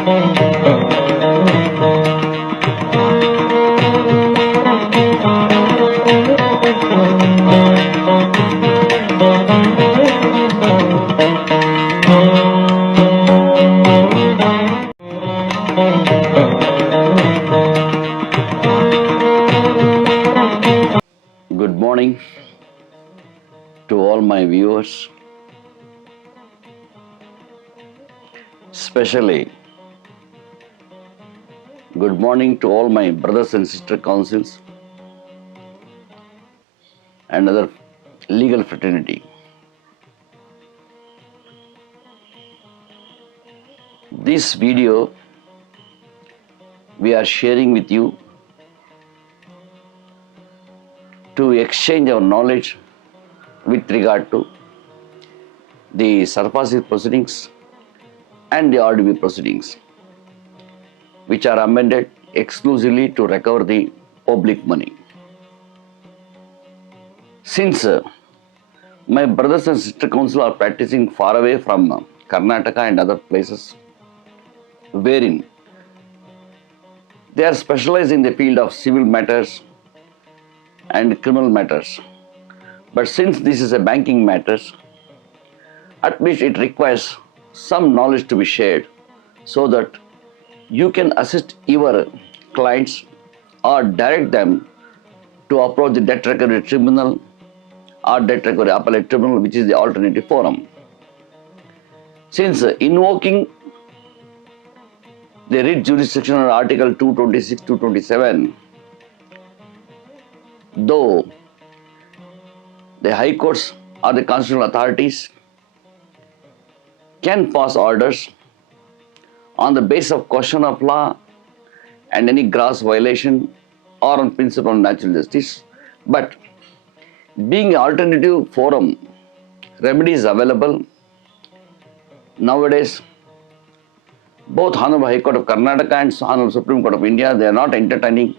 Good morning to all my viewers, especially good morning to all my brothers and sister councils and other legal fraternity. This video we are sharing with you to exchange our knowledge with regard to the SARFAESI proceedings and the RDB proceedings, which are amended exclusively to recover the public money. Since my brothers and sister council are practicing far away from Karnataka and other places, wherein they are specialized in the field of civil matters and criminal matters. But since this is a banking matters, at least it requires some knowledge to be shared so that you can assist your clients or direct them to approach the debt recovery tribunal or debt recovery appellate tribunal, which is the alternative forum. Since invoking the writ jurisdiction under Article 226, 227, though the high courts or the constitutional authorities can pass orders on the basis of question of law and any gross violation or on principle of natural justice, but being an alternative forum, remedies available. Nowadays, both Honorable High Court of Karnataka and Honorable Supreme Court of India, they are not entertaining,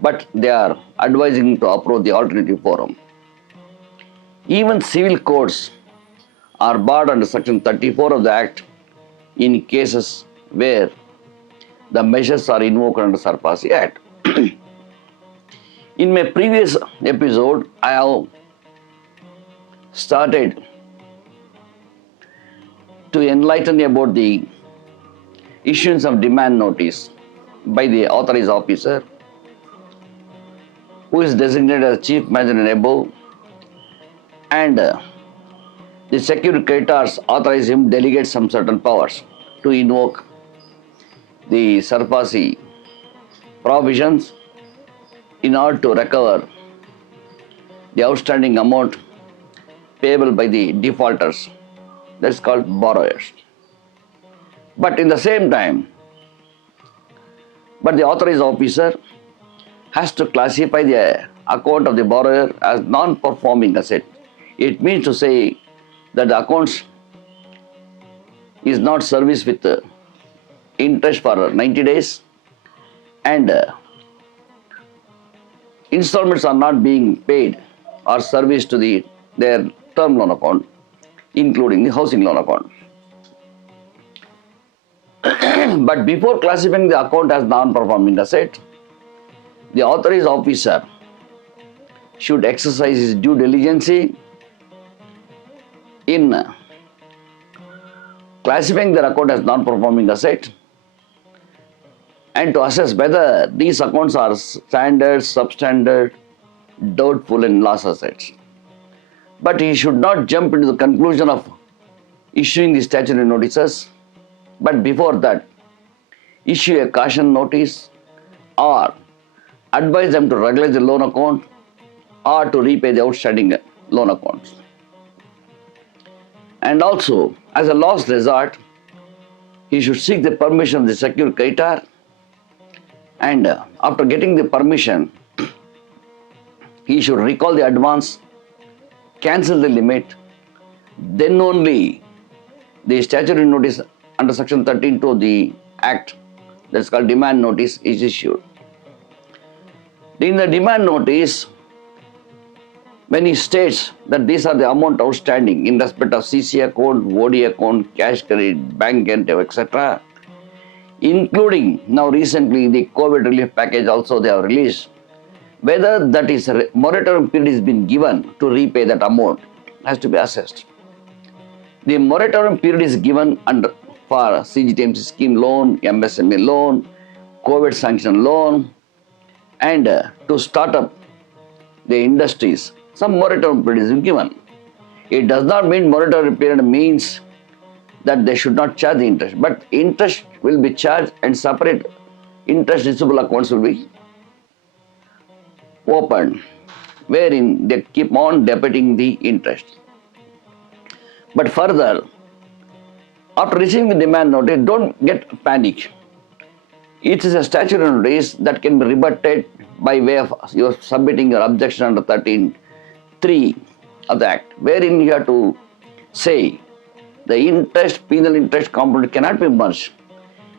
but they are advising to approach the alternative forum. Even civil courts are barred under Section 34 of the Act in cases where the measures are invoked under SARFAESI Act. In my previous episode, I have started to enlighten you about the issuance of demand notice by the authorized officer who is designated as chief manager and above, and the security creditors authorize him delegate some certain powers to invoke the SARFAESI provisions in order to recover the outstanding amount payable by the defaulters, that's called borrowers. But in the same time, the authorized officer has to classify the account of the borrower as non-performing asset. It means to say that the accounts is not serviced with interest for 90 days and installments are not being paid or serviced to their term loan account, including the housing loan account. But before classifying the account as non-performing asset, the authorized officer should exercise his due diligence in classifying their account as non-performing asset and to assess whether these accounts are standard, substandard, doubtful and loss assets. But he should not jump into the conclusion of issuing the statutory notices, but before that, issue a caution notice or advise them to regularize the loan account or to repay the outstanding loan accounts. And also, as a last resort, he should seek the permission of the secure creditor, and after getting the permission, he should recall the advance, cancel the limit, then only the statutory notice under Section 13 of the Act, that's called demand notice, is issued. In the demand notice, when he states that these are the amount outstanding in respect of CC account, OD account, cash credit, bank guarantee, etc., including now recently the COVID relief package also they have released, whether that is a moratorium period is been given to repay that amount has to be assessed. The moratorium period is given under for CGTMC scheme loan, MSME loan, COVID sanction loan, and to start up the industries, some moratorium period is given. It does not mean moratorium period means that they should not charge the interest, but interest will be charged and separate interest receivable accounts will be opened, wherein they keep on debiting the interest. But further, after receiving the demand notice, don't get panic. It is a statutory notice that can be rebutted by way of your submitting your objection under 13(3) of the Act, wherein you have to say the interest, penal interest component cannot be merged.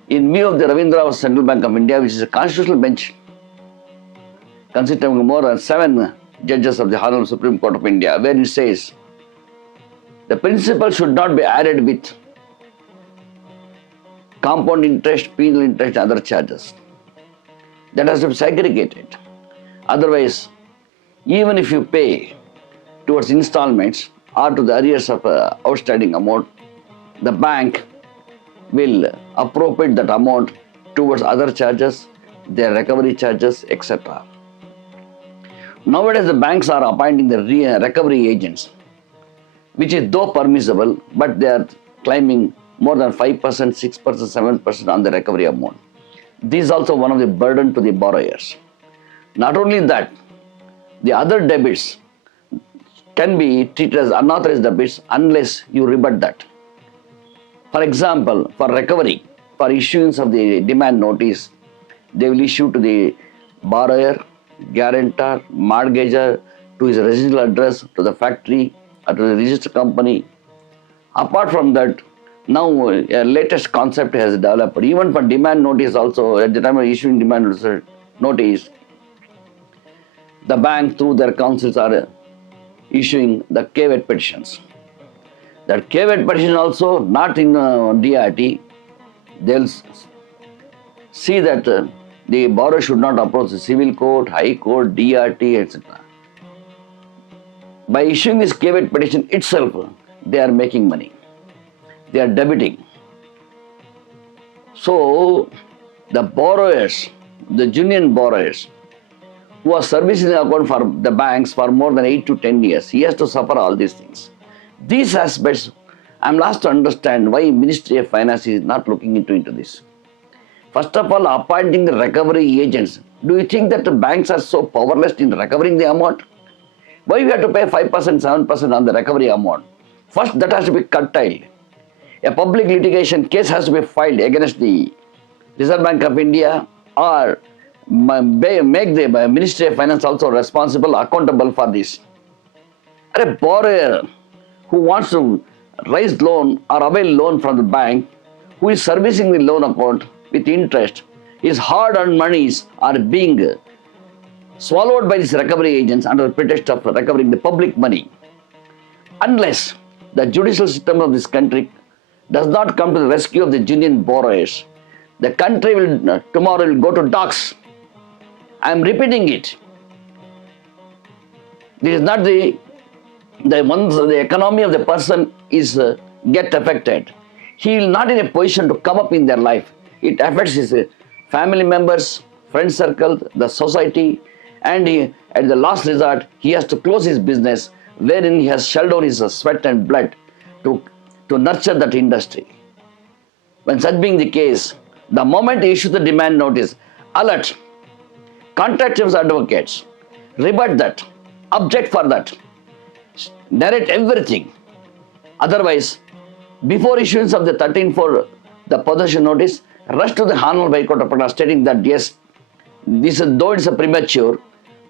In view of the Ravindra Central Bank of India, which is a constitutional bench consisting of more than 7 judges of the Honorable Supreme Court of India, where it says the principal should not be added with compound interest, penal interest, and other charges. That has to be segregated. Otherwise, even if you pay towards installments or to the arrears of outstanding amount, the bank will appropriate that amount towards other charges, their recovery charges, etc. Nowadays, the banks are appointing the recovery agents, which is though permissible, but they are claiming more than 5%, 6%, 7% on the recovery amount. This is also one of the burden to the borrowers. Not only that, the other debits can be treated as unauthorized debits unless you rebut that. For example, for recovery, for issuance of the demand notice, they will issue to the borrower, guarantor, mortgager, to his residential address, to the factory, or to the registered company. Apart from that, now a latest concept has developed. Even for demand notice also, at the time of issuing demand notice, the bank through their counsels are issuing the caveat petitions. That caveat petition also not in DRT, they'll see that the borrower should not approach the civil court, high court, DRT, etc. By issuing this caveat petition itself, they are making money. They are debiting. So, the borrowers, the genuine borrowers, who are servicing the account for the banks for more than 8 to 10 years, he has to suffer all these things. These aspects, I am lost to understand why Ministry of Finance is not looking into this. First of all, appointing the recovery agents. Do you think that the banks are so powerless in recovering the amount? Why we have to pay 5%, 7% on the recovery amount? First, that has to be curtailed. A public litigation case has to be filed against the Reserve Bank of India or make the Ministry of Finance also responsible, accountable for this. A borrower who wants to raise loan or avail loan from the bank, who is servicing the loan account with interest, his hard-earned monies are being swallowed by these recovery agents under the pretext of recovering the public money. Unless the judicial system of this country does not come to the rescue of the genuine borrowers, the country will tomorrow will go to docks. I am repeating it. This is not the economy of the person is get affected. He will not in a position to come up in their life. It affects his family members, friend circle, the society, and at the last resort, he has to close his business, wherein he has shelled out his sweat and blood to nurture that industry. When such being the case, the moment he issues the demand notice, alert, contact his advocates, rebut that, object for that, narrate everything. Otherwise, before issuance of the 13(4), the possession notice, rush to the Honorable High Court of Patna stating that yes, this is, though it's a premature,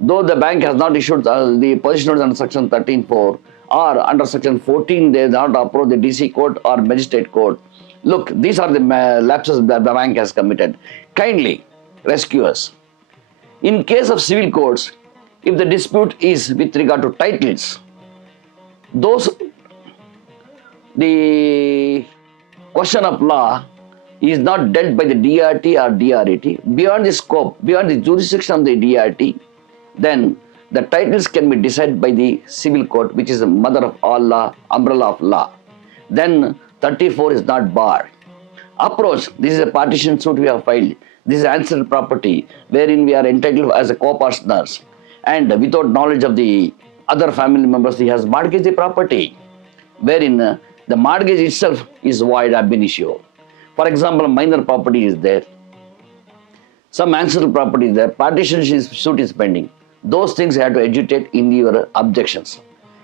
though the bank has not issued the possession notice under section 13(4), or under section 14, they have not approached the DC court or magistrate court. Look, these are the lapses that the bank has committed. Kindly rescue us. In case of civil courts, If the dispute is with regard to titles, those the question of law is not dealt by the DRT or DRT beyond the scope, beyond the jurisdiction of the DRT, then the titles can be decided by the civil court, which is the mother of all law, umbrella of law. Then 34 is not barred. Approach, this is a partition suit we have filed. This is ancillary property wherein we are entitled as a co-partners, and without knowledge of the other family members, he has mortgaged the property, wherein the mortgage itself is void ab initio. For example, minor property is there, some ancillary property is there, partition suit is pending. Those things you have to educate in your objections.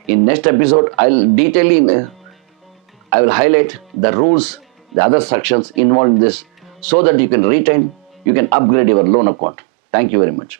In next episode, I will highlight the rules, the other sections involved in this, so that you can retain, you can upgrade your loan account. Thank you very much.